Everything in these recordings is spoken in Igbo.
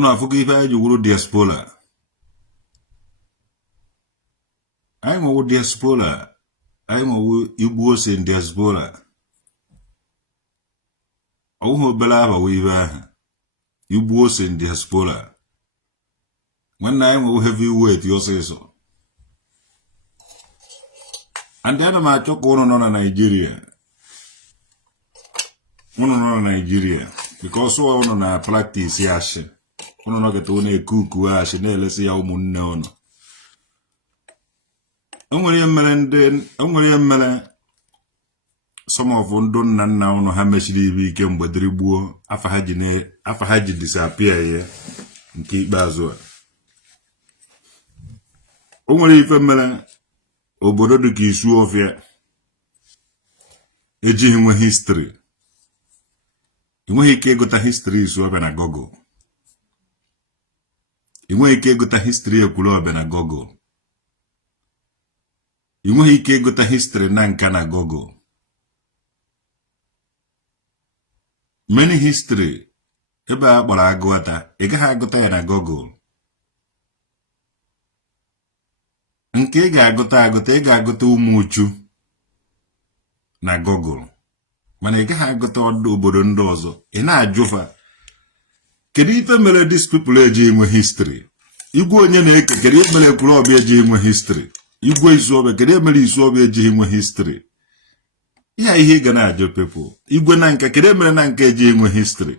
Una fugiva you diaspora. I'm a diaspora. I'm a Igbo in diaspora. Oh, Belava weaver. Igbo in diaspora. When I'm a heavyweight, you say so. And then I'm a choke on Nigeria. On Nigeria. Because so on a practice yash. On a get on a cook wash and let's see how moon known. Only a melon. Some of them don't know how much we can but dribble after Haji disappear here and keep Bazua. Only if a melon obodo the issue of here. Ejihim history. Inwe ike gota history so obe na Google. Inwe ike gota history ekwulu obe na Google. Inwe ike gota history na nka na Google. Many history ebe a kpọrọ agụta ị gaghị agụta ya na Google. Nke ị ga-agụta ị ga-agụta ụmụ uchu na Google. Mana ị gaghị agụta obodo ndị ọzọ. Ị na-ajụfa kedu ife mere these people eji enwe history? Igwe onye na-eke kedu ife mere ekwulọbịa eji enwe history? Igwe Isuobe kedu mere Isuobe eji enwe history? Ya ihe ga na-ajụ people. Igwe na nka kedu mere na nka eji enwe history?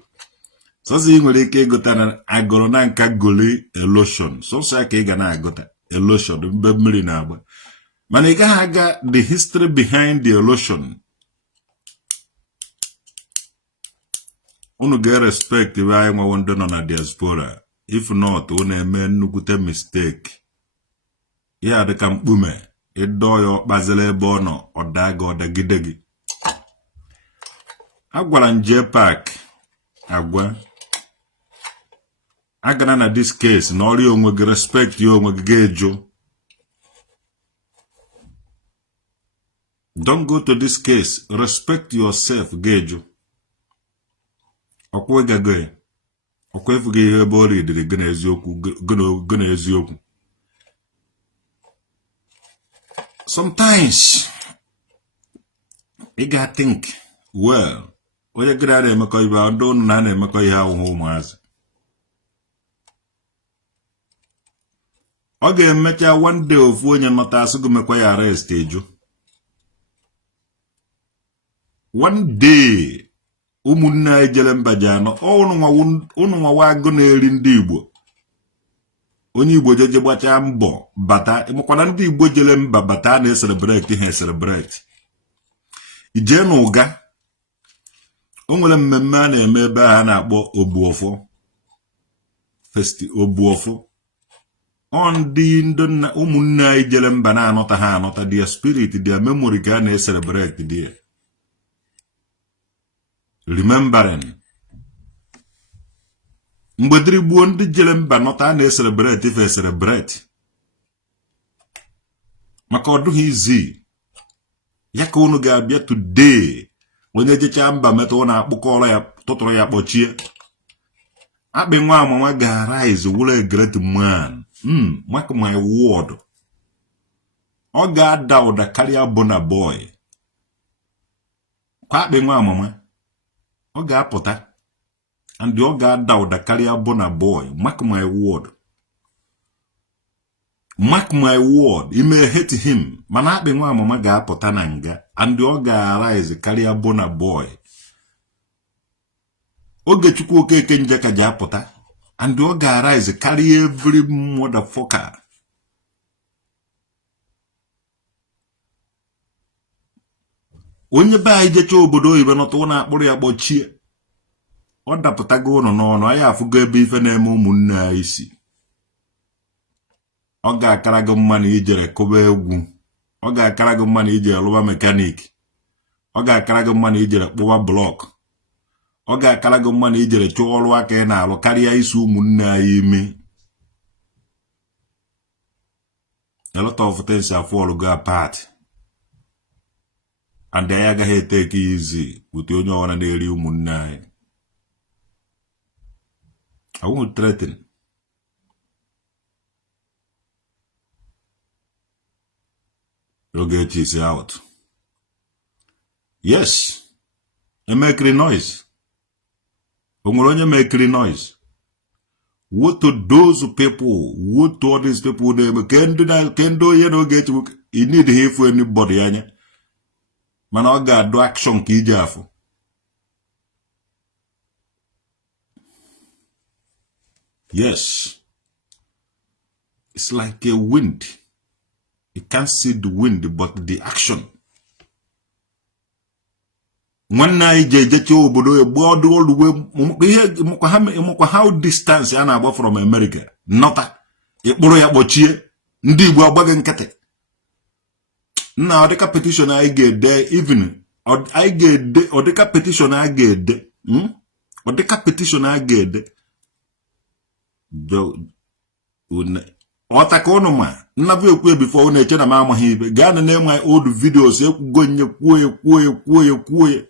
Sozi nwere ike ịgụta na agụrụ na nka goli erosion. Soso aka ị ga na-agụta erosion mbe mmiri na-agba. Mana ị gaghị aga the history behind the erosion. Unu ga-respect ebe anyị nwa ndị nọ na diaspora. If not, unu eme nnukwute mistake. Ya dịka mkpume ịdọ ya ọkpazile ebe ọ nọ ọdaga ọdagide gị. Agwara m Jpac agwa agana na this case na ọrịa onwe gị respect ya onwe gị ga-eju. Don't go to this case, respect yourself ga-eju. Ọkwa ịgago ya ọkwa efughị ihe ebe ọrịa dịrị gị na eziokwu. Sometimes you gotta think, well, what you get at make you don't know make you have home as. Okay, make ya one day of when you not ask to make you arrest you. One day, umunna ejelemba jano, onu wa gonna ndi Igbo. Onye Igbo jeje gbacha mbọ bata ịmụkwana ndị Igbo jele mba bata na celebrate ihe celebrate. Ije n'ụga o nwere mmemme a na-eme ebe a na-akpọ Ogbuofo Ogbuofo. On the ụmụnne anyị jele mba na-anọta ha anọta their spirit their memory ka na celebrate there. Remembering Mbedri gbuo ndị jele mba nọta na-celebrate ife celebrate. Maka ọdụghị izi. Ya ka unu ga-abịa today. Onye jecha mba metụ na-akpụkọrọ ya tụtụrụ ya kpọchie. Akpị nwa amama ga-arise wụrụ a great man. Mark my word. Ọ ga-ada ụda karịa Burna Boy. Kwa akpị nwa amama. Ọ ga-apụta. And the God down the carrier Burna Boy. Mark my word. Mark my word. You may hate him. Mana be nwa mama ga potananga. And the oga arise carrier Burna Boy. Oge chukwu okeke njeka ja pota. And the oga arise carry every motherfucker. Onye ba ijecha obodo oyibo nọtụ na akpụrụ ya kpọchie. Ọ dapụtago ụnọ n'ọnụ anyị afụgo ebe ife na-eme ụmụnne anyị isi. Ọ ga-akara gị mma na ijere kụba egwu. Ọ ga-akara gị mma na ijere lụba mekanik. Ọ ga-akara gị mma na ijere kpụba blọk. Ọ ga-akara gị mma na ijere chụọ ọrụ aka ị na-alụ karịa isi ụmụnne anyị ime. A lot of things have fallen go apart. And they agaghị take easy with onye ọwana na-eri ụmụnne anyị. I won't threaten. Rogate is out. Yes. I make noise. Ongoronye make noise. What to those people? What to all these people? They can do you know get you need here for anybody, anya. Man, I got do action ki jafu. Yes. It's like a wind. You can't see the wind, but the action. One night, Jecho Bodo, board all the way. How distance Anna about from America? Not a Boya Bochie, Ndiwa Bagan Kate. Now, the competition I get there, even, or I get there, or the competition I get there, or the competition I get there. Otakonoma, never queer before when I tell a mamma he began to name my old videos, going your queer.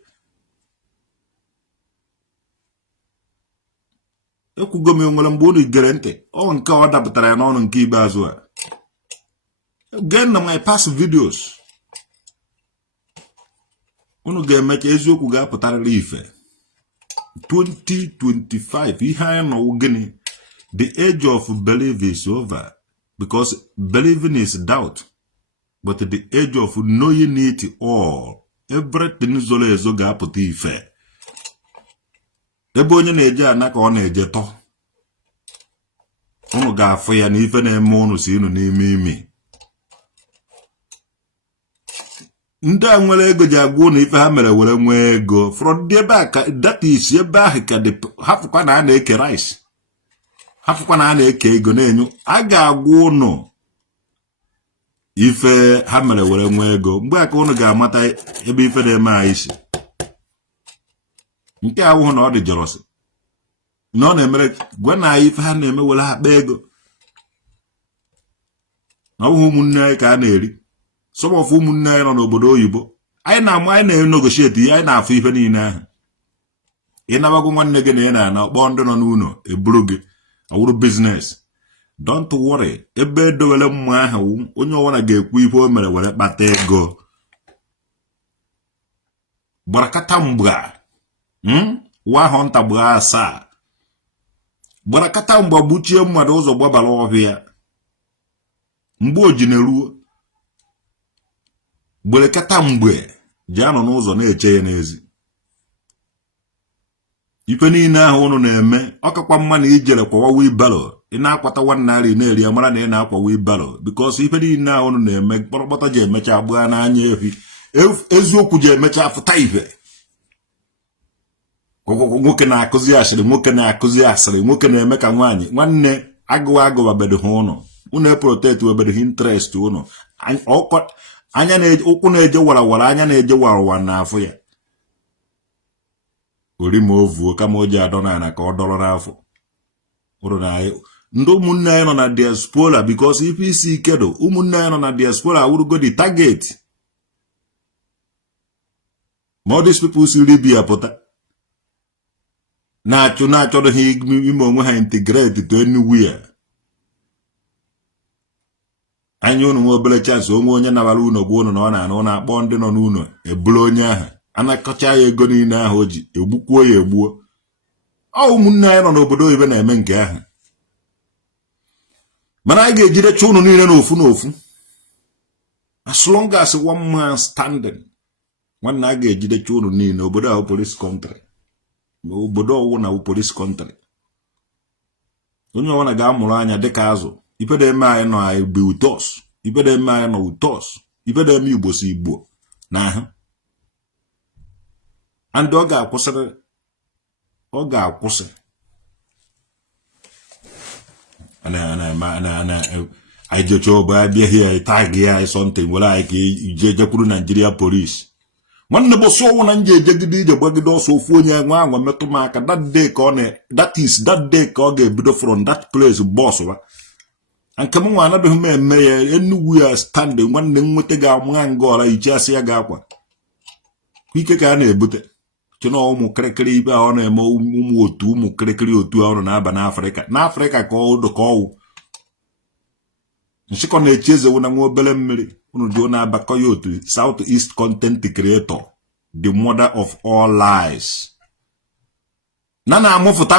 You could go me on Malamboni guarantee. Oh, and call up that I know on Kiba as well. Again, my past videos. Uno get make Ezo Kuga Patara Leaf 2025. He had no guinea. The age of belief is over. Because believing is doubt. But the age of knowing it all. Everything is always a gap of the fair. Ebe onye na-eje anaka ọ na-eje tọ. Unu ga-afụ ya n'ife na-eme unu si unu n'ime imi. Ndị a nwere ego ji agwa unu ife ha mere were nwee ego. From the back, that is ebe ahụ ka hafụkwa na a na-eke rice. Hafụkwa na a na-eke ego na-enyu. A ga-agwa unu ife ha mere were nwee ego. Mgbe aka unu ga-amata ebe ife na-eme anyị si. Nke awụhụ na ọ dị jọrọsị na ọ na-emere gwa na ife ha na-eme were akpa ego na ọbụghị ụmụnne anyị ka a na-eri some of ụmụnne anyị nọ n'obodo oyibo anyị na-negotiate ihe anyị na-afụ ife niile ahụ ị nabago nwanne gị na ị na-ana ọkpọ ndị nọ n'ụlọ eburu gị ọwụrụ business don't worry ebe edowere mma ahụ onye ọwara ga-ekwu ife o mere were kpata ego gbarakata mgba wa hunter brasa barakata mgba gbuchie mmadụ ụzọ gbabara ọhịa mgbe o ji na-eruo gberekata mgbe ji anọ n'ụzọ na-eche ya n'ezi ife niile ahụ unu na-eme ọkakwa mma na ijere kwawa wheelbarrow ị na-akwata nwanne na-eri ya mara na ị na-akwa wheelbarrow because ife niile ahụ unu na-eme kpọrọkpọta ji emecha agbaa n'anya ehi eziokwu ji emecha afụta ife nwoke na-akụzi asịrị nwoke na-eme ka nwanne agụwa bedo ha unu eprotect webedo interest unu anya ụkwụ na-eje warawara anya na-eje warawa n'afọ ya orima ovuo kama o ji adọ n'ala ka ọ dọrọ n'afọ ndị ụmụnne anyị nọ na diaspora because ife isi ikedo ụmụnne anyị nọ na diaspora awụrụgo the target ma all these people si Libya pụta na-achọrọ ha ime onwe ha integrate to anywhere. Anya unu nwe obere chance onwe onye nabara unu bụ unu na ọ na-anụ na-akpọ ndị nọ n'ụlọ ebulu onye ahụ anakọcha ya ego niile ahụ o ji egbukwuo ya egbuo. Ọ ụmụnne anyị nọ n'obodo oyibo na-eme nke ahụ mana anyị ga-ejidecha unu niile n'ofu as long as one man standing nwanne a ga-ejidecha unu niile obodo ahụ police country obodo ọwụ na police country onye ọwana ga-amụrụ anya dịka azụ ipede eme anyị nọ anyị bụ utos ipede eme anyị nọ utos ipede eme Igbo si Igbo na ahụ and ọ ga-akwụsị anyị jecha ọbụ abịa hie tag ya something were anyị ka jekwuru Nigeria police nwanne bụ so ọnwụ na nje ejegide ije gbagide ọsọ ofu onye nwe anwa metụ m aka that day ka ọ ga-ebido from that place boss wa nke m nwa anabeghị m eme ya Enugu ya stand nwanne m nweta ga-amụ nga ọra iche asị ya ga-akwa ike ka a na-ebute chino ụmụ kirikiri ibe ọ na-eme ụmụ otu ụmụ kirikiri otu ọrụ na-aba n'Afrịka ka ọ ka ọwụ nchịkọ na-echi eze na nwa obere mmiri unu jụọ na-abakọ ya otu South East Content Creator, the mother of all lies. Na-amụfụta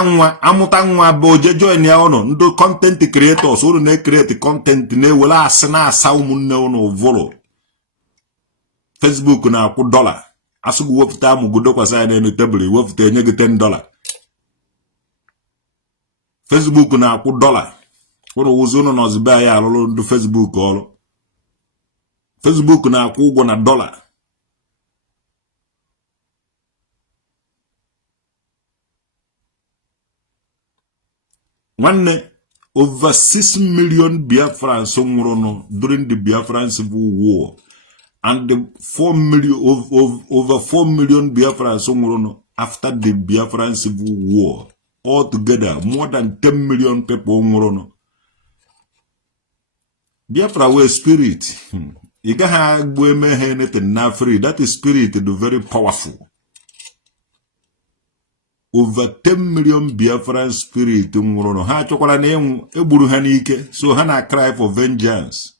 amụta nwa bụ oje join ya ụnụ ndị content creators unu na-ekreti content na-ewere asị na-asa ụmụnne unu vụrụ. Facebook na-akwụ $, asụgụ wepụta amụgodo kwasa ya n'elu tebụl wepụta enye gị $10. Facebook na-akwụ $. Unu ụzọ unu nọzibe ya alụrụ ndị Facebook ọrụ. Facebook na-akwụ ụgwọ na $. Nwanne, over 6 million Biafrans nwụrụ during the Biafran Civil War, and over 4 million Biafrans nwụrụ after the Biafran Civil War. Altogether, more than 10 million people nwụrụ. Biafra were spirit. You can't go anything now free. That is spirit is very powerful. Over 10 million Biafran spirit nwụrụ. Ha chọkwara na egburu ha n'ike, so ha na cry for vengeance.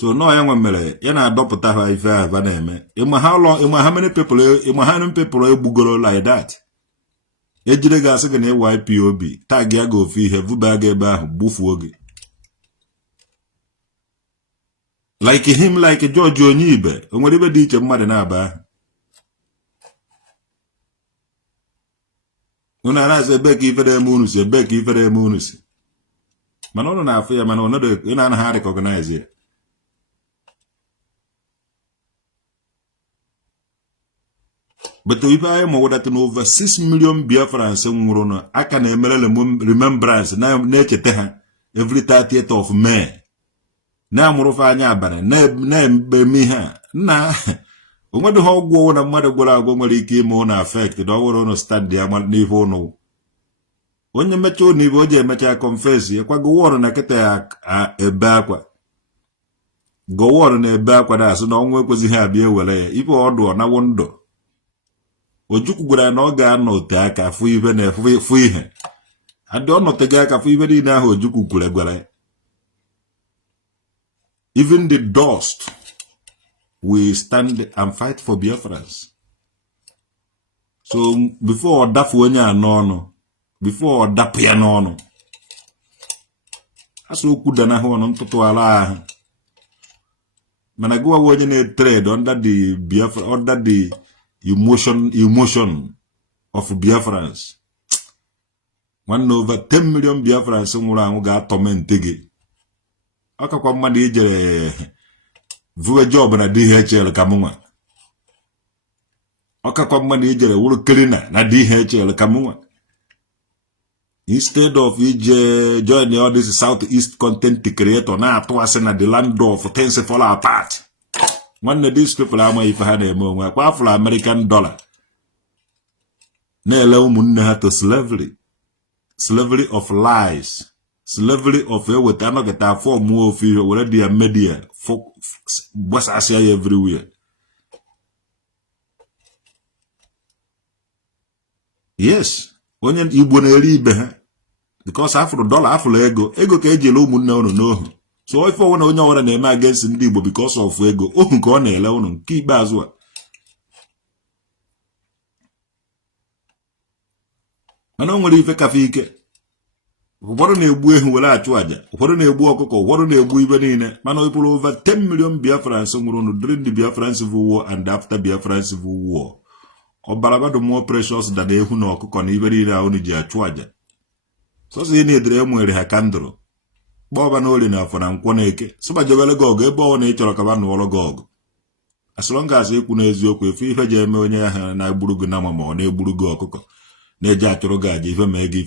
So no ya mere ya na adọpụta ha ife ha na-eme. How many people egbugoro like that? Ejire ga-asị gị na YPOB tag ya go ofe ihe vuba ga ebe ahụ gbufuo gị. Like him, like George Onyibe, onwere ibe dị iche mmadụ na-aba. Unu na-asị ebe ka ifere eme unu si, ebe ka ifere eme unu si. Mana unu na-afụ ya, mana unu anaghị recognize ya. But if I am that over 6 million Biafrans nwụrụ aka na-emere remembrance na-echeta ha every 30th of May. Na-amụrụfe anya abalị na-eme ha na onwedị ha ọgwụ na mmadụ gwara agwọ nwere ike ime ụnụ affect na ọwụrụ ụnụ stand ya n'ife ụnụ. Onye mecha ụnụ ibe o ji emecha confess ya kwa gowọrụ na kịta ya ebe akwa. Gowọrụ na ebe akwa na-asụ na ọnwụ ekwezighị abịa ewere ya ife ọdụ na wondọ. Ojukwu gwara na ọ ga-anọ ote aka fụ ibe na fụ ihe. Adị ọ nọtego aka fụ ibe niile ahụ Ojukwu gwara ya. Even the dust will stand and fight for Biafrans. So before dafu onye anọ before dapu ya n'ọnụ, aso okwu dana ha ọnụ ntụtụ ala ahụ. Mana gụwa onye na-trade under the Biafra, under the emotion of Biafrans. One over 10 million Biafrans nwụrụ anwụ ga-atọmente gị. Akakwa mmadụ ijere vue job na DHL ka mụnwa. Akakwa mmadụ ijere wuru cleaner na DHL ka mụnwa. Instead of ije join all this Southeast Content Creator na atụ asị na the land of things fall apart. Nwanne these people ama ife ha na-eme onwe kwa afro American dollar. Na-ele ụmụnne ha to slavery. Slavery of lies. Slavery of eweta anọgịta form of ihe were dia media gbasasịa ya everywhere. Yes, onye Igbo na-eri ibe ha because afro dollar afro ego ka ejele ụmụnne unu n'ohu. So ife ọwụna onye ọwụna na-eme against ndị Igbo because of ego ohu nke ọ na-ele unu nke ikpeazụ a. Mana o nwere ife kafe ike. Ụfọdụ na-egbu ehu were achụ aja, ụfọdụ na-egbu ọkụkọ, ụfọdụ na-egbu ibe niile. Mana ọ bụrụ over 10 million Biafrans nwụrụ during the Biafran Civil War and after Biafran Civil War. Ọbara bado more precious than ehu na ọkụkọ na ibe niile ahụ ji achụ aja. Sọsọ ihe na-edere nwere ha kandụrụ. Gbọba na oli na afọ na nkwọ na eke. Sọba jebele gị ọgụ ebe ọ na ị chọrọ ka ba nụọrọ gị ọgụ. As long as ikwu n'eziokwu efe ife ji eme onye ahụ na-egburu gị nama ma ọ na-egburu gị ọkụkọ. Na-eji achọrọ gị aja ife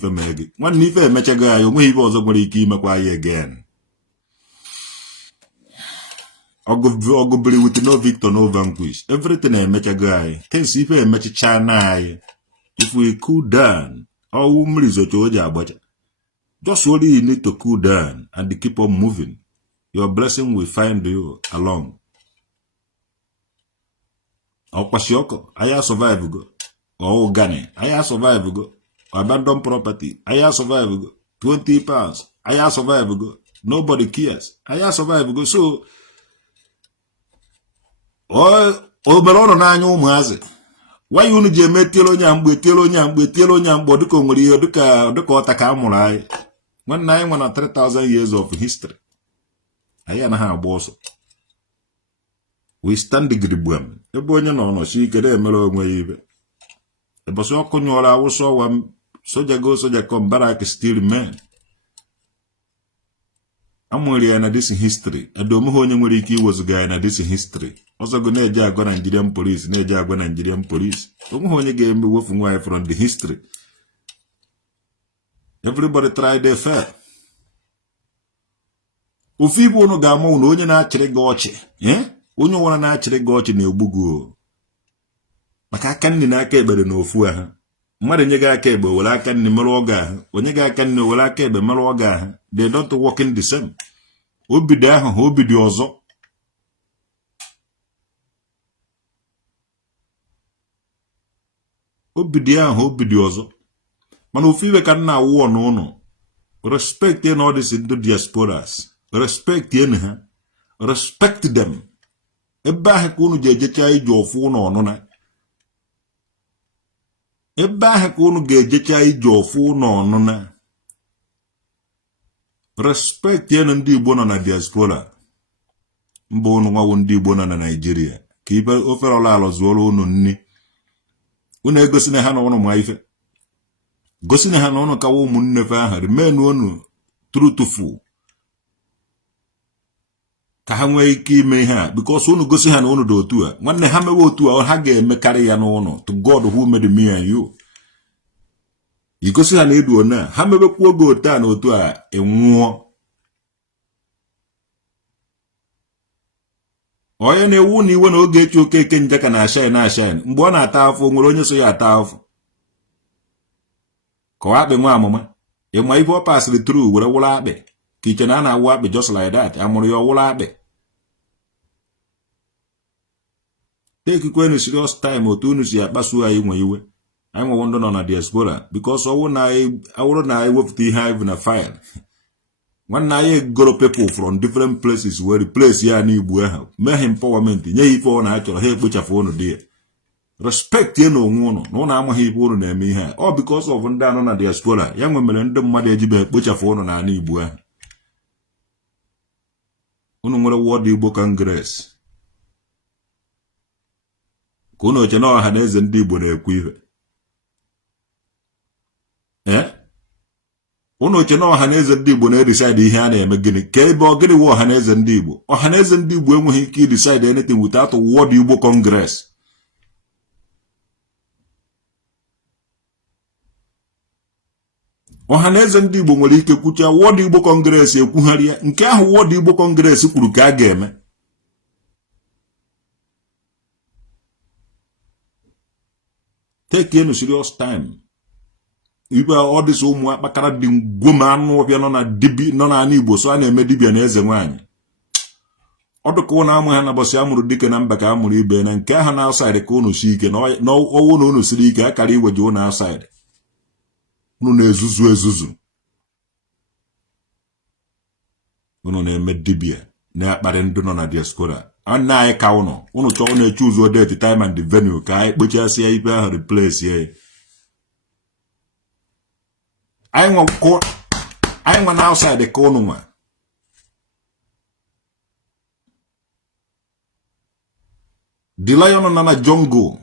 mee gị. Nwanne ife emechago ya onweghị ife ọzọ nwere ike imekwa ya again. Ọgụ biri with no victor no vanquish. Everything emechago anyị. Things ife emechicha na anyị. If we cool down, ọwụ mmiri zocha o ji agbacha. Just only you need to cool down and keep on moving. Your blessing will find you along. Okpasioko, I survive go. Oh, Ghana, I survive go. Abandoned property, I survive go. 20 pounds, I survive go. Nobody cares. I survive go. So, Oberon na anya ụmụazị. Why unu je metielo nya mgbe dịka onwere ihe dịka ọta ka amụrụ anyị. Nwanne anyị nwe na 3000 years of history. Anyị anaghị agba ọsọ. We stand gidigbam. Ebe onye nọ si ike na-emere onwe ya ibe. Ebosi ọkụ nyụọrọ awụsa ọwa soja go soja come barak still remain. Amụrụ ya na this history. Adomuhe onye nwere ike iwezuga ya na this history. Also go na-eje agwa Nigerian police, na-eje agwa Nigerian police. Onweghị onye ga-eme wefu nwaanyị from the history. Everybody try their fair. Ofu ibu unu ga-ama unu onye na-achịrị gị ọchị. Onye nwere na-achịrị gị ọchị na-egbugo. Maka aka nni na aka ekpere na ofu ahụ. Mmadụ nye gị aka ekpe were aka nni merụ ọgụ ahụ. Onye gị aka nni were aka ekpe merụ ọgụ ahụ. They don't work in the same. Obido ahụ ha obido ọzọ. Obidi ahụ obidi ọzọ. Mana ofu iwe ka nna awụọ n'ụlọ. Respect in all these into diasporas. Respect in ha. Respect them. Ebe ahụ ka unu ga-ejecha ije ofu ụlọ ọnụna. Ebe ahụ ka unu ga-ejecha ije ofu ụlọ ọnụna. Respect in ndị Igbo nọ na diaspora. Mba unu nwawo ndị Igbo nọ na Nigeria. Ka ibe ofere ọla alọ zuoro unu nni. Unu egosi na ha na unu ma ife. Gosi na ha na unu kawo ụmụnne fe ahụ. Remain unu truthful. Ka ha nwee ike ime ihe a. Because unu gosi ha na unu dị otu a. Nwanne ha mewe otu a ha ga-emekarị ya n'ụlọ. To God who made me and you. Igosi ha na edu ona. Ha mewekwa oge otu a na otu a enwụọ. Onye na-ewu na iwe na oge echi Okeke Njaka na ashine mgbe ọ na-ata afọ nwere onye so ya ata afọ ka ọ akpị nwa amụma ịma ife ọ pasịrị tru were wụrụ akpị ka iche na a na-awụ akpị just like that amụrụ ya ọwụrụ akpị. Tekikwe serious time otu unu si akpasu anyị nwe iwe anyị nwe ndụ nọ na diaspora because ọwụrụ na ewepụta ihe anyị na file. Nwanne anyị goro people from different places were replace ya n'Igbo ahụ mee empowerment nye ife ọ na-achọrọ ha ekpochafụ unu dị. Respect ye na onwe unu na unu amaghị ife unu na-eme ihe a. Ọ because of ndị anọ na diaspora ya nwe mere ndị mmadụ ejibe ekpochafụ unu na Igbo ahụ. Unu nwere World Igbo Congress ka unu oche na ọha na eze ndị Igbo na-ekwu ife. Unu oche na ọha na eze ndị Igbo na-decide ihe a na-eme gịnị ka ebe ọ gịnị wụ ọha na eze ndị Igbo. Ọha na eze ndị Igbo enweghị ike decide anything without World Igbo Congress. Ọha na eze ndị Igbo nwere ike kwucha World Igbo Congress ekwugharị ya nke ahụ World Igbo Congress kwuru ka a ga-eme. Take serious time. Ibe ọ dị so ụmụ akpakara dị ngwoma anụ ọbịa nọ na Igbo so a na-eme dibịa na eze nwaanyị. Ọ dịka ụnụ amụ ha na bọsị amụrụ dike na mba ka amụrụ ibe na nke ahụ na outside ka unu si ike na ọwụ na unu siri ike akara iweje unu outside. Unu na-ezuzu. Unu na-eme dibịa na-akparị ndị nọ na diaspora. Anna anyị ka unu chọọ na-eche ụzọ date time and the venue ka anyị kpochasịa ibe ahụ replace ya. Anyị nwa na outside ka unu nwa. The lion nọ na jungle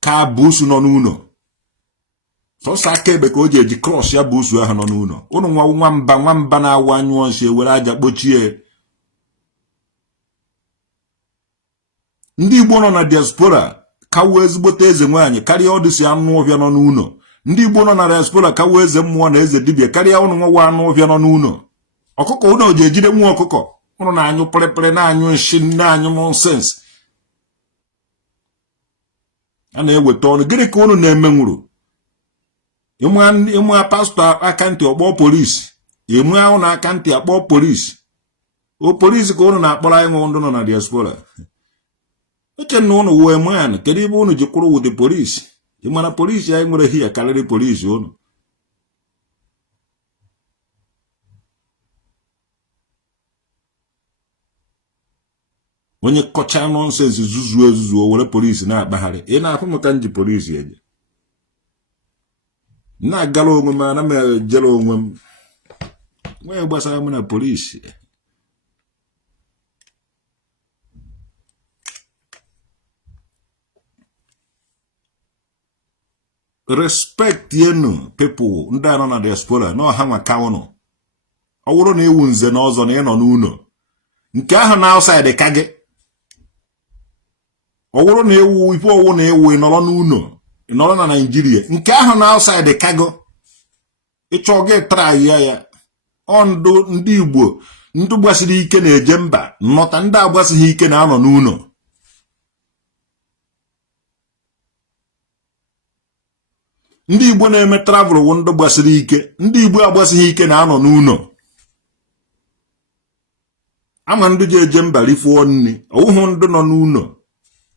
ka busu nọ n'ụlọ. Sọsọ aka ebe ka o ji eji cross ya busu ahụ nọ n'ụlọ. Unu nwa nwamba na-awụ anyụ nsị ewere aja kpochie. Ndị Igbo nọ na diaspora ka wee ezigbote eze nwaanyị karịa ọdịsị anụ ọbịa nọ n'ụlọ. Ndị Igbo nọ na diaspora ka wee eze mmụọ na eze dibịa karịa unu nwa anụ ọbịa nọ n'ụlọ. Ọkụkọ unu ji ejide nwa ọkụkọ unu na-anyụ pịrịpịrị na-anyụ nshi na-anyụ nonsense. A na-eweta ọnụ gịnị ka unu na-eme nwụrụ. Ịmụ pastọ akantị ọkpọ polisi. Ịmụ ahụ na akantị akpọ polisi. O polisi ka unu na-akpọrọ anyị nwe ndụ nọ na diaspora. Eche na unu wee man kedu ibe unu ji kwụrụ with the police ị mana police anyị nwere hia karịrị police unu onye kọcha nonsense zuzu o were police na-akpagharị ị na-afụ maka nji police eje na-agala onwe m ana m ejere onwe m nwee gbasara m na police respect yenu people ndị anọ na diaspora na ọha nwa ka ụnụ ọ bụrụ na iwu nze na ọzọ na ịnọ n'ụlọ nke ahụ na outside ka gị ọ bụrụ na ewu ife ọwụ na ewu ịnọrọ n'ụlọ ịnọrọ na Nigeria nke ahụ na outside ka gị ịchọ gị try ya ọ ndụ ndị Igbo ndị gbasiri ike na-eje mba nnọta ndị agbasighị ike na-anọ n'ụlọ ndị Igbo na-eme travel wụ ndị gbasiri ike ndị Igbo agbasighị ike na-anọ n'ụlọ ama ndị ji eje mba rifuo nri ọwụhụ ndị nọ n'ụlọ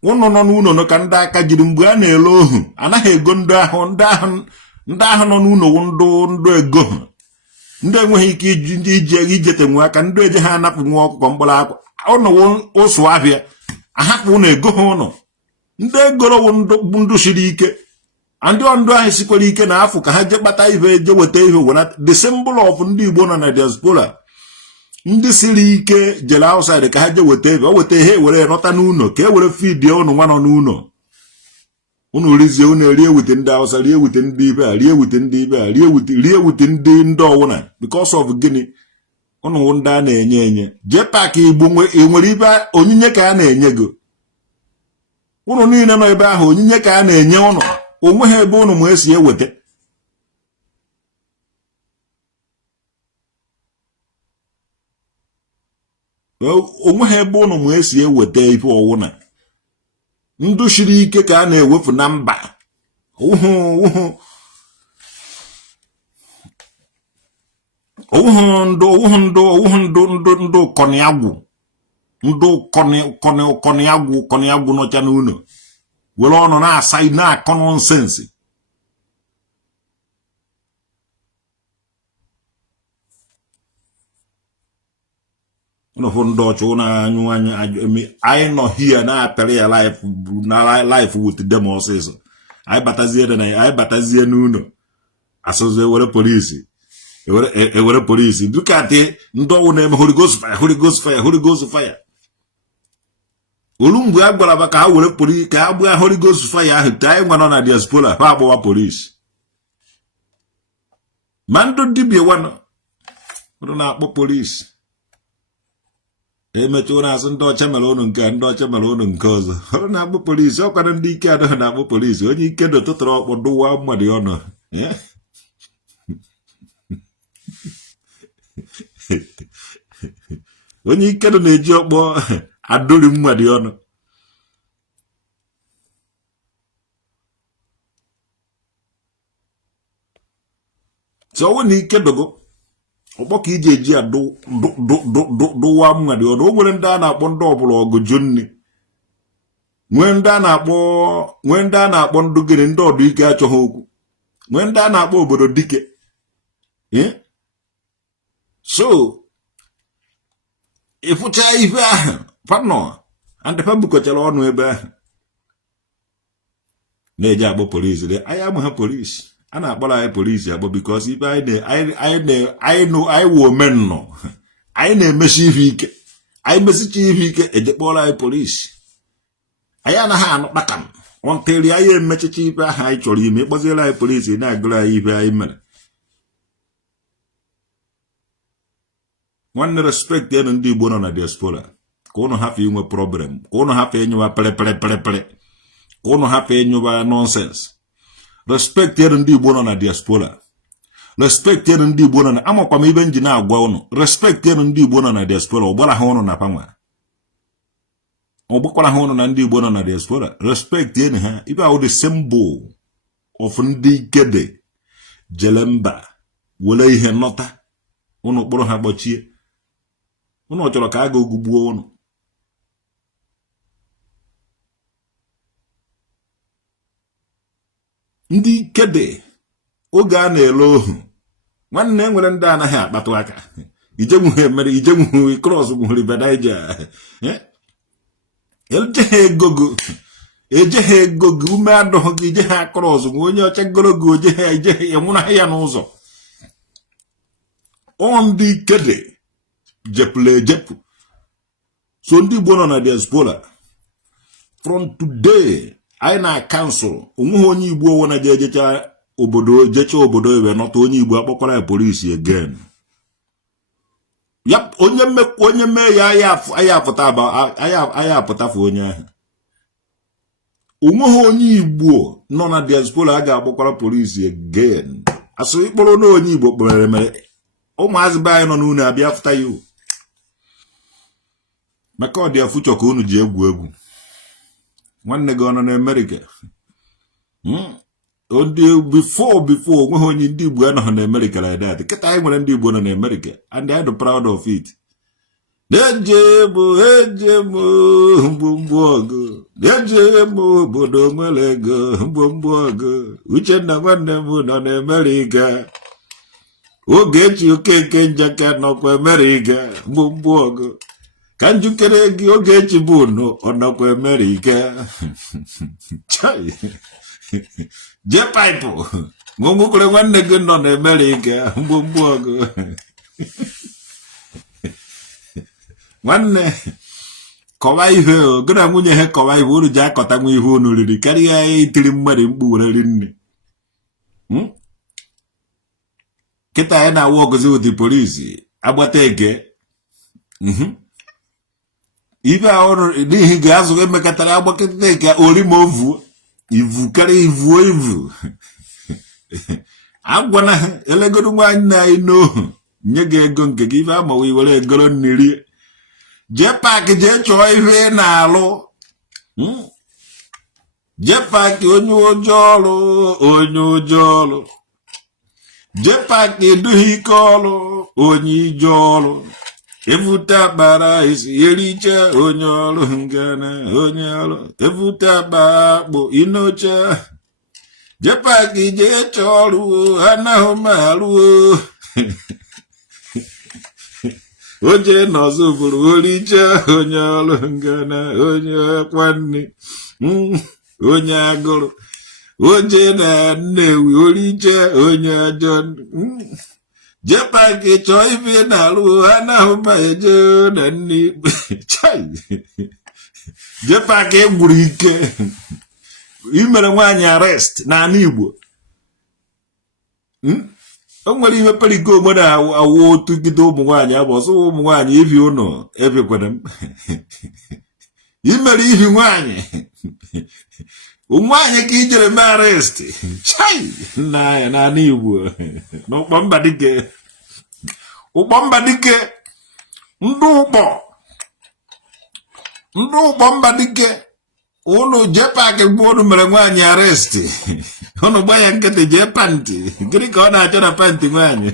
ụnụ nọ n'ụlọ nọ ka ndị aka jiri mgbe a na-ele ohu anaghị ego ndị ahụ nọ n'ụlọ wụ ndụ ego ha ndị enweghị ike ijete nwe aka ndị eje ha anapụ nwa ọkụkọ mkpụrụ akwa ụnụ ụsụ ahịa ahapụ ụnụ ego ha ụnụ ndị egoro wụ ndụ siri ike ndị ndụ ahụ sikwara ike na afọ ka ha je kpata ihe eje weta ihe wena the symbol of ndị Igbo nọ na diaspora ndị siri ike jere outside ka ha je weta ebe o weta ihe were nọta n'ụlọ ka e were feed ụnụ nwa nọ n'ụlọ ụnụ rizie ụnụ erie wute ndị Hausa rie wute ndị ibe a rie wute ndị ibe a rie wute ndị ọwụna because of gịnị ụnụ ndị a na-enye enye Jpac Igbo nwere ibe onyinye ka a na-enye gị ụnụ niile nọ ebe ahụ onyinye ka a na-enye ụnụ onweghị ebe ụnụ ma esi eweta onweghị ebe ụnụ ma esi eweta ife ọwụna ndụ siri ike ka a na-ewefu na mba ndụ kọniagwụ nọcha n'ụlọ were ọnụ na-asa na-akọ nọnsensị ụnụ ndị ọchụ na-anyụ anya anyị nọ hie na-apịrị ya life with them ọsịsọ anyị batazie n'ụlọ asụzụ ewere polisi dukatị ndị ọnwụ na-eme Holy Ghost fire Holy Ghost fire Holy Ghost fire olu mgbe a gwara ba ka ha were polisi ka ha gbaa Holy Ghost fire ahụ ka anyị nwa nọ na diaspora ha agbawa polisi ma ndụ dibịa wanọ na-akpọ polisi emecha ụra asị ndị ọcha mere ụnụ nke ndị ọcha mere ụnụ nke ọzọ ọrụ na-akpọ polisi ọkwara ndị ike adịghị na-akpọ polisi onye ike dotụtara ọkpọ dụwa mmadụ ọnụ onye ike nọ na-eji ọkpọ adụri mmadụ ọnụ ọwụ na ike dogo ọkpọ ka iji eji ya dụwa mmadụ ọnụ o nwere ndị a na-akpọ ndị ọbụla ọgụjụ nri nwee ndị a na-akpọ ndụ gịnị ndị ọdụ ike achọghị okwu nwee ndị a na-akpọ obodo dike so ịfụcha ife ahụ panọ andịfa bukọchara ọnụ ebe ahụ na-eji akpọ polisi anyị ama ha polisi a na-akpọrọ anyị polisi agbọ bikos ibe anyị wụ omennọ anyị na-emesi ihe ike anyị mesicha ihe ike eje kpọrọ anyị polisi anyị anaghị anụ kpakam ọntịrị anyị emechicha ibe ahụ anyị chọrọ ime ịkpọziere anyị polisi na-agụrụ anyị ibe anyị mere nwanne respect enu ndị Igbo nọ na diaspora ka ụnụ hafụ inwe problem ka ụnụ hafụ enyewa pere ka ụnụ hafụ enyewa nonsens respect enu ndị Igbo nọ na diaspora respect enu ndị Igbo nọ na amakwa m ibe nji na-agwa ụnụ respect enu ndị Igbo nọ na diaspora ọgbara ha ụnụ na panwa ọgbakwara ha ụnụ na ndị Igbo nọ na diaspora respect enu ha ibe ahụ the symbol of ndị ikede jele mba were ihe nọta ụnụ kpọrọ ha gbochie ụnụ chọrọ ka a ga ogugbuo ụnụ ndị kede oge a na-ele ohu nwanne nwere ndị anaghị akpatụ aka ijenwuhe mere ijenwuhe cross gwuhiri bedaija ejeghị ego gị ume adọghị gị ije ha cross nwe onye ọcha goro gị ojeghị ya nwụrụ ya n'ụzọ ndị kede jepụla ejepụ so ndị Igbo nọ na diaspora from today anyị na kansụl onweghị onye Igbo ọwụna jecha obodo ebe nọta onye Igbo akpọkwara ya polisi again ya onye mee ya anyị apụtafu onye ahụ onweghị onye Igbo nọ na diaspora a ga-akpọkwara polisi again asị ịkpọrọ na onye Igbo kpọrọ mere ụmụazị be anyị nọ n'unu abịa fụta ya maka ọ dị afụchọ ka unu ji egwu nwanne gị ọ nọ na Amerịka before onweghị onye ndị Igbo anọghị na Amerịka like that kịta anyị nwere ndị Igbo nọ na Amerịka and I am proud of it obodo nwere ego mgbomgbogo Uchenna nwanne m nọ na Amerịka Ogechi Okeke Njaka nọkwa Amerịka mgbomgbogo ka njukere gị Ogechi bụ ọ nọkwa Amerịka Jpac nwokwere nwanne gị nọ na Amerịka mgbomgbogo nwanne kọwa ihe gị na nwunye ha kọwa ihe unu ji akọta nwa ihe unu riri karịa itiri mmadụ mkpu were ri nne kịta anyị na-awa ọgụzi ụdị polisi agbata ege ibe ahụrụ n'ihi ga-azụ emekọtara agbakọta eke orimovu ivu karịa ivu agwana ha elegoro nwaanyị na anyị n'ohu nye gị ego nke gị ife amawa iwere egoro nri Jpac jee chọọ ihe na-alụ Jpac onye ụjọ ọrụ Jpac edughị ike ọrụ onye ije ọrụ evute akpara isi ericha onye ọrụ ngana onye ọrụ evute akpara akpụ inocha Jpac jee chọọ ọrụ anaghị m arụo oje n'ọzọ bụrụ oricha onye ọrụ ngana onye kwanne onye agụrụ oje na Nnewi oricha onye ajọ Jpac chọọ ife na-alụ anaghị m eje na nne Jpac egburu ike imere nwaanyị arrest n'ala Igbo o nwere ihe periko obodo awụ otu gide ụmụ nwaanyị abụ ọsọ ụmụ nwaanyị ibi ụnọ ebekwara m imere ibi nwaanyị ka ijere mee arrest nna ya n'ala Igbo n'ụkpọ Mbadike ndị ụkpọ Mbadike unu Jpac bụ unu mere nwaanyị arrest unu gba ya nkịtị jee pantị gịnị ka ọ na-achọ na pantị nwaanyị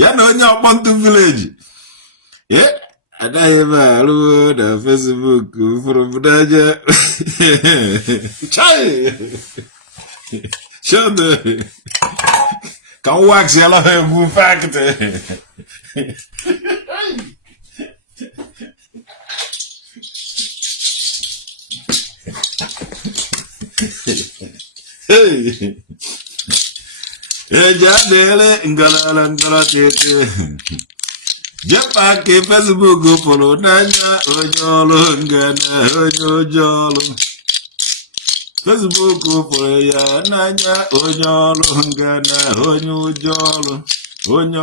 ya na onye ọkpọntụ vileji anaghị m arụ na Facebook fụrụ m n'anya shodo ka m wax ya ha egwu faktị ejadele ngala tete Jpac Facebook pụrụ n'anya onye ọrụ ngana onye ụjọ ọrụ Facebook pụrụ ya n'anya onye ọrụ ngana onye ụjọ ọrụ onye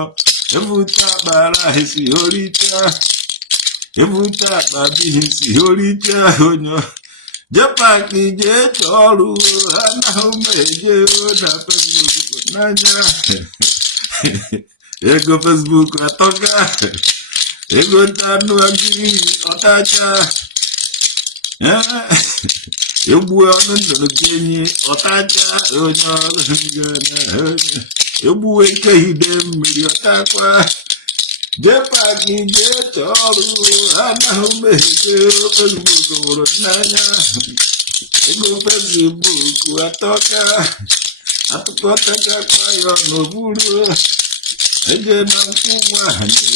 evute akpara isi oricha evute akpa bihi si oricha onye Jpac jee chọọ ọrụ anaghị m eje na Facebook n'anya ego Facebook atọka ego ntanụ gị ọtacha egbu ọnụ nnụnụ kenye ọtacha onye ọrụ ngana egbuwe nke hide mmiri ọtakwa Jpac je chọrụ anaghị mmehie Facebook hụrụ n'anya ego Facebook atọka atụkọtaka kwa ya n'okpuru eje na nkwụ nwanyị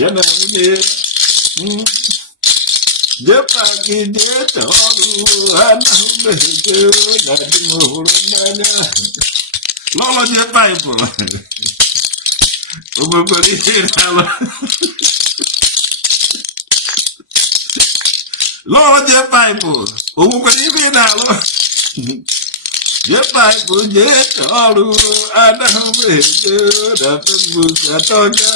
ya na nwunye Jpac je chọrụ anaghị mmehie na di m hụrụ n'anya lọlọ Jpac omekwere ihe na-alụ lọlọ Jpac onwekwere ihe na-alụ Jpac je chọrụ anaghị mmehie na Facebook atọka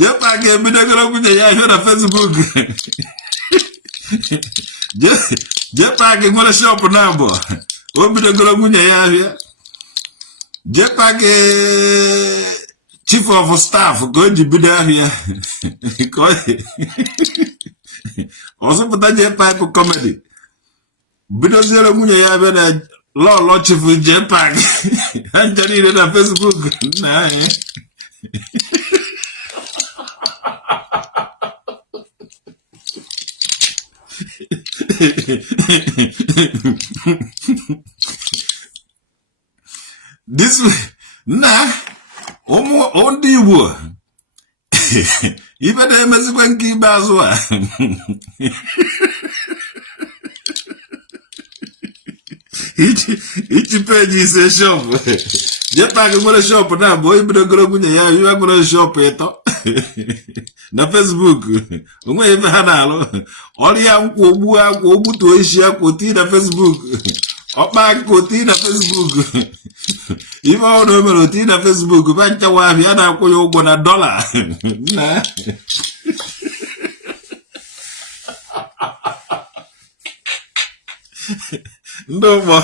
Jpac ebidogoro nwunye ya ihe na Facebook Jpac nwere shop na abụọ o bidogoro nwunye ya ahịa Jpac chief of staff ka o ji bido ahịa ọzọpụta Jpac comedy bidoziere nwunye ya abịa na lọlọ chief Jpac ha ncha niile na Facebook na ahịa this na ndị Igbo ibe na-emezikwa nke ikpeazụ a ichi peji ise shop Jpac nwere shop na abụọ ibidogoro nwunye ya iwe nwere shop ịtọ na Facebook onwe ebe ha na-alụ ọrịa nkwụ ogbu akwa ogbutuo isi akwa oti na Facebook ọkpa akwa oti na Facebook ife ọrụ o mere oti na Facebook ba nchawa ahụ ya na-akwụ ya ụgwọ na $. na ndị ụgbọ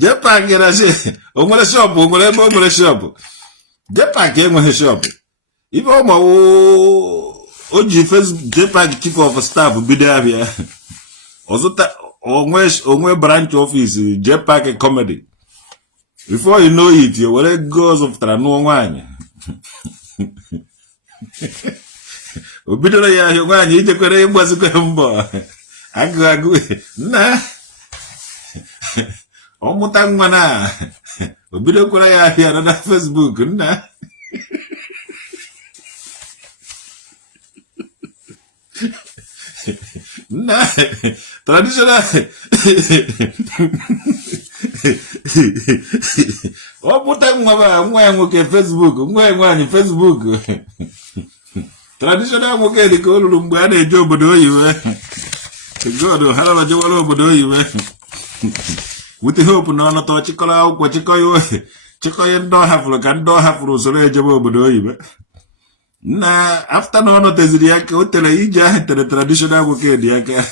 Jpac gara o nwere shop o nwere ebe o nwere shop Jpac enweghị shop ife ọma o ji Facebook Jpac chief of staff bido ahịa ọzụta onwe branch office Jpac comedy before you know it you were go zụpụtara n'ụwa nwanyị o bidoro ya ahịa nwanyị ijekwere ịgbazikwa mbọ agụ nna ọmụta nwa na o bidokwara ya ahịa na Facebook nna nna traditional ọmụta nwa ya nwoke Facebook nwa ya nwanyị Facebook traditional nwoke dị ka o lụrụ mgbe a na-eje obodo oyiwe God hara jewara obodo oyiwe wute hope na ọnọtọ chịkọrọ akwụkwọ chịkọye ndị ọ hafụrụ ka ndị ọ hafụrụ usoro ejebe obodo oyiwe na after na ọ nọteziri ya ka o tere ije ahụ tere traditional nwoke dị aka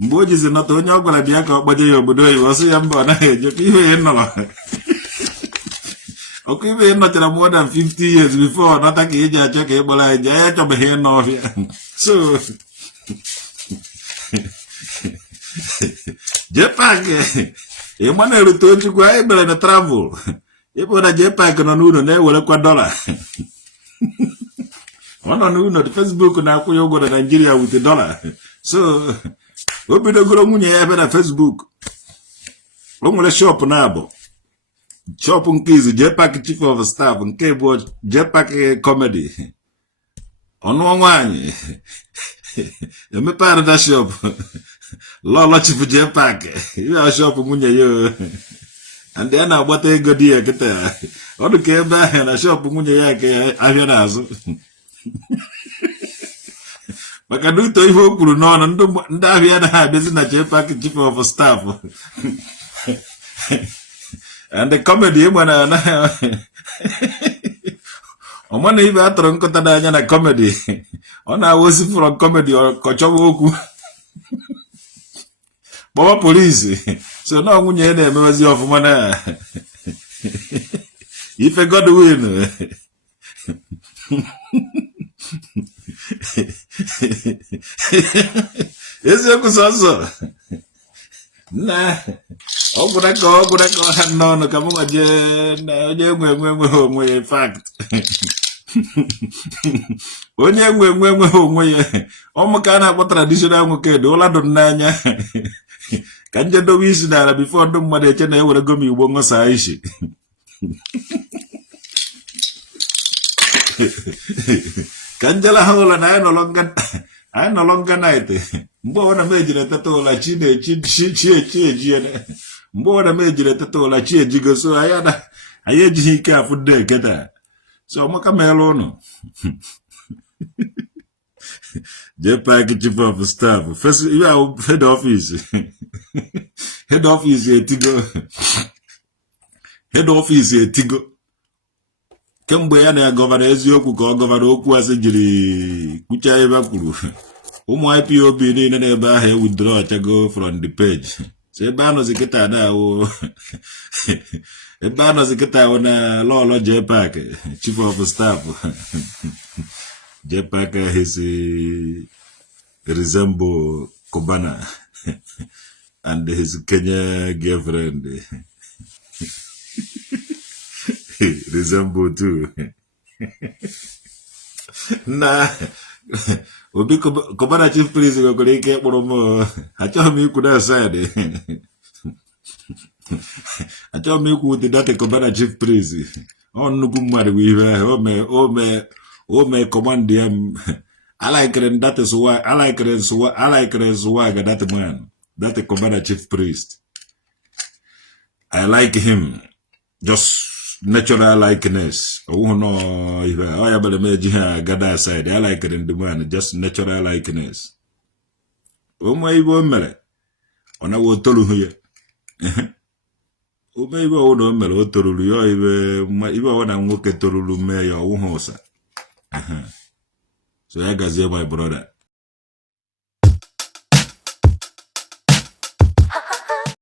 mgbe o jizi nọta onye ọ gwara bịa ka ọ kpaje ya obodo oyiwe ọsị ya mba ọ naghị eje ka ihe ya nọrọ ọkụ ibe nọchara more than 50 years before nọta ka iji achọ ka ị gbara anyị ya achọbeghị ịnọ ọhịa so Jpac ịma na-erute ojukwu anyị mere na travel ịbụ na Jpac nọ n'ụlọ na-ewerekwa $. ọ nọ n'ụlọ Facebook na-akwụ ya ụgwọ na Nigeria with $. so o bidogoro nwunye ya ebe na Facebook o nwere shop na abụ shop nke izu Jpac chief of staff nke bụ Jpac comedy ọnụọ nwanyị emepe arụda shop lọlọ chief Jpac ihe shop nwunye ya ndị a na-agbata ego di ya kịta ọ dị ka ebe ahụ na shop nwunye ya ka ahịa n'azụ maka na uto ihe o kwuru n'ọnụ ndị ahịa anaghị abịazi na Jpac chief of staff and the comedy ịgbana anaghị ọmana ibe atọrọ nkọta n'anya na comedy ọ na-awosi from comedy kọchọwa okwu kpọwa polisi so na nwunye ya na-emewezi ọfụma na ife Godwin eziokwu sọsọ na ọgwụra ka ha n'ọnụ ka m gwaje na onye enweghị onwe ya fact onye enweghị onwe ya ọmụ ka a na-akpọ traditional nwoke dị ụla dụ n'anya ka njedowe isi n'ala bifo ndị mmadụ eche na ewere gom Igbo ṅụsa isi ka njela ha ụlọ na anyị nọrọ nga night mgbe ọbụla m ejiri eteta ụla chi ejie mgbe ọbụla m ejiri eteta ụla chi ejigo so anyị ejighị ike afụ ndị eketa so ọmaka meela ụnụ Jpac chief of staff first head office etigo kemgbe ya na gọvanọ eziokwu ka ọ gọvanọ okwu asị jiri kwucha ebe kwuru ụmụ IPOB niile n'ebe ahụ ewithdraw chago from the page so ebe anọzi kịta ahụ na lọlọ Jpac chief of staff Jpac his resemble Cubana and his Kenya girlfriend resemble too. Na obi Cubana chief priest go kole ike kpọrọ m achọghị m ikwu na side achọghị m ikwu ụdị data Cubana chief priest ọ nnukwu mmadụ bụ ihe ahụ o mee command ya I like it, that is why I like that man, that Cubana chief priest. I like him, just natural likeness. Oh no, if I am the major gada side, I like it in the man, just natural likeness. Oh my woman, on I will tell you here. Oh maybe I would not know to you, even when I'm working to Lumea or Hosa. So I got my brother.